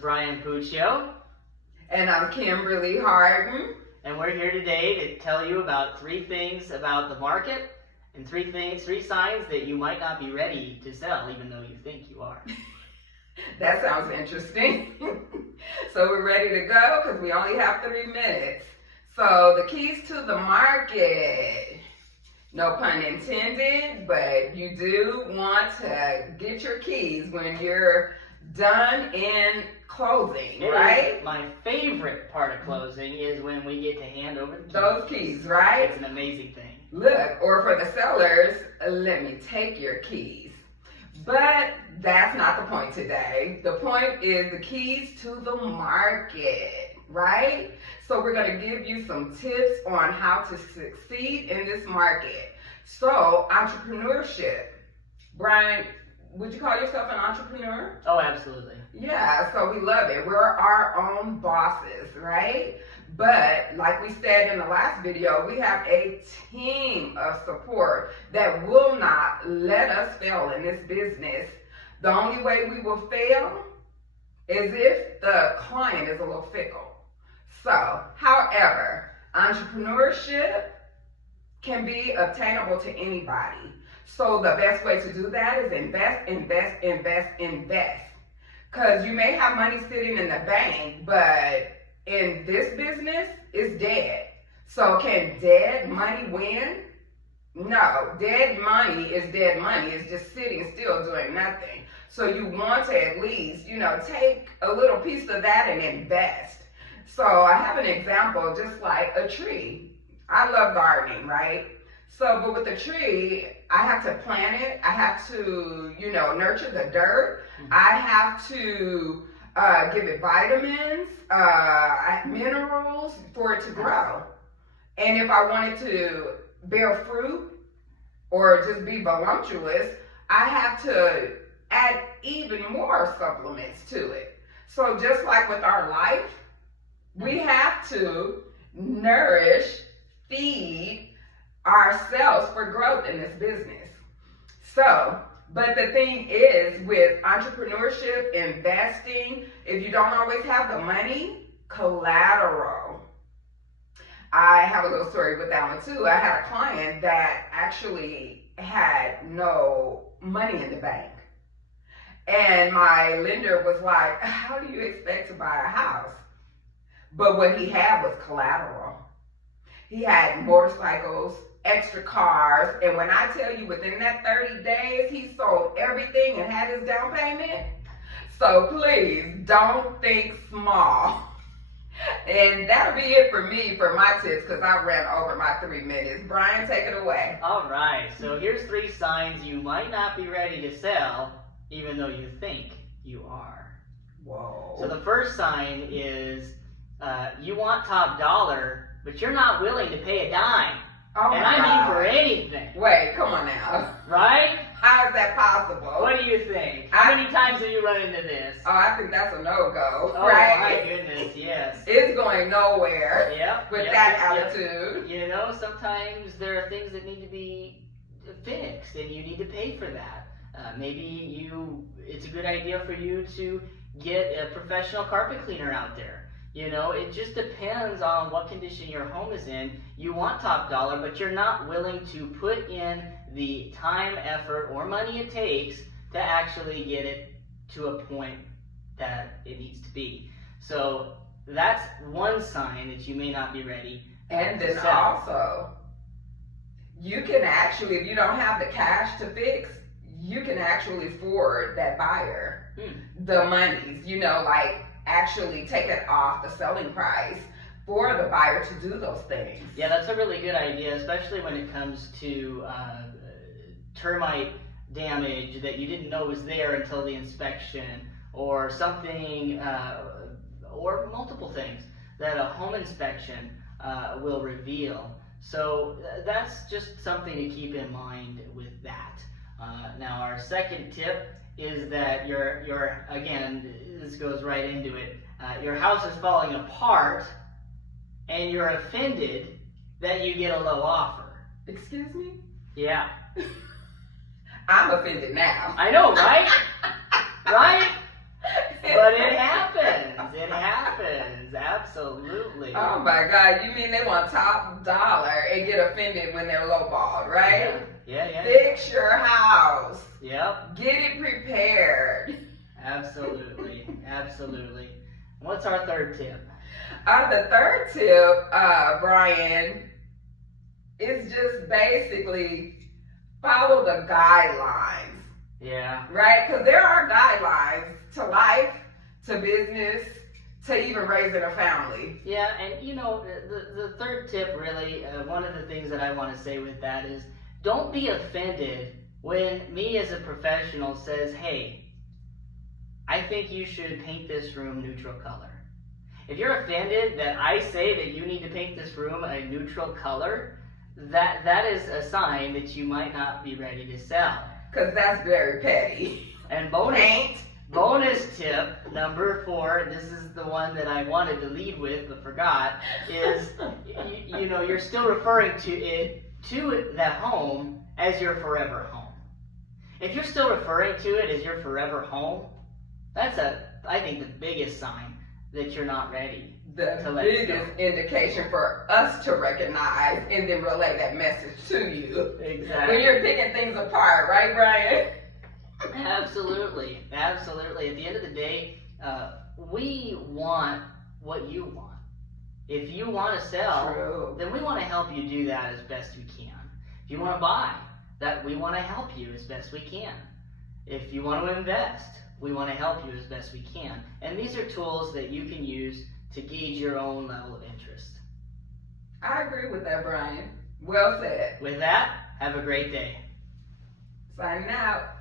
Brian Puccio. And I'm Kimberly Harden. And we're here today to tell you about 3 things about the market and 3 signs that you might not be ready to sell even though you think you are. That sounds interesting. So we're ready to go because we only have 3 minutes. So the keys to the market. No pun intended, but you do want to get your keys when you're done in closing, right? My favorite part of closing is when we get to hand over the keys. Those keys, right? It's an amazing thing. Look, or for the sellers, let me take your keys. But that's not the point today. The point is the keys to the market, right? So we're going to give you some tips on how to succeed in this market. So, entrepreneurship. Brian, would you call yourself an entrepreneur? Oh, absolutely. Yeah, so we love it. We're our own bosses, right? But like we said in the last video, we have a team of support that will not let us fail in this business. The only way we will fail is if the client is a little fickle. So, however, entrepreneurship can be obtainable to anybody. So the best way to do that is invest. Because you may have money sitting in the bank, but in this business, it's dead. So can dead money win? No, dead money is dead money. It's just sitting still doing nothing. So you want to at least, take a little piece of that and invest. So I have an example, just like a tree. I love gardening, right? So, but with the tree, I have to plant it. I have to, nurture the dirt. I have to give it vitamins, minerals for it to grow. And if I wanted to bear fruit or just be voluptuous, I have to add even more supplements to it. So just like with our life, we have to nourish, feed ourselves for growth in this business. So, but the thing is with entrepreneurship, investing, if you don't always have the money, collateral. I have a little story with that one too. I had a client that actually had no money in the bank. And my lender was like, how do you expect to buy a house? But what he had was collateral. He had motorcycles, extra cars, and when I tell you within that 30 days, he sold everything and had his down payment. So please don't think small. And that'll be it for me for my tips because I ran over my 3 minutes. Brian, take it away. All right, so here's 3 signs you might not be ready to sell even though you think you are. Whoa. So the first sign is you want top dollar, but you're not willing to pay a dime. Oh and my I God. mean for anything. Wait, come on now. Right? How is that possible? What do you think? How many times have you run into this? Oh, I think that's a no-go, Oh right? my goodness, yes. It's going nowhere with that attitude. Sometimes there are things that need to be fixed and you need to pay for that. Maybe it's a good idea for you to get a professional carpet cleaner out there. It just depends on what condition your home is in. You want top dollar, but you're not willing to put in the time, effort, or money it takes to actually get it to a point that it needs to be. So that's one sign that you may not be ready. And then also, you can actually, if you don't have the cash to fix, you can actually forward that buyer the monies, actually take it off the selling price for the buyer to do those things. Yeah, that's a really good idea, especially when it comes to termite damage that you didn't know was there until the inspection, or something, or multiple things that a home inspection will reveal. So that's just something to keep in mind with that. Now our second tip is that your again, this goes right into it, your house is falling apart and you're offended that you get a low offer. Excuse me? Yeah. I'm offended now. I know, right? Right? But it happens. Absolutely. Oh my God, you mean they want top dollar and get offended when they're lowballed, right? Yeah. Fix your house. Yep. Get it prepared. Absolutely. What's our third tip? The third tip, Brian, is just basically follow the guidelines. Yeah. Right? Because there are guidelines to life, to business, to even raising a family. Yeah, and the third tip really, one of the things that I want to say with that is don't be offended when me as a professional says, hey, I think you should paint this room neutral color. If you're offended that I say that you need to paint this room a neutral color, that is a sign that you might not be ready to sell. Because that's very petty. And Paint. bonus tip number 4, this is the one that I wanted to lead with but forgot, is you're still referring to that home as your forever home. If you're still referring to it as your forever home, that's I think the biggest sign that you're not ready. The biggest indication for us to recognize and then relay that message to you. Exactly. When you're picking things apart, right, Brian? Absolutely. At the end of the day, we want what you want. If you want to sell, True. then we want to help you do that as best we can. If you want to buy, that we want to help you as best we can. If you want to invest, we want to help you as best we can. And these are tools that you can use to gauge your own level of interest. I agree with that, Brian. Well said. With that, have a great day. Signing out.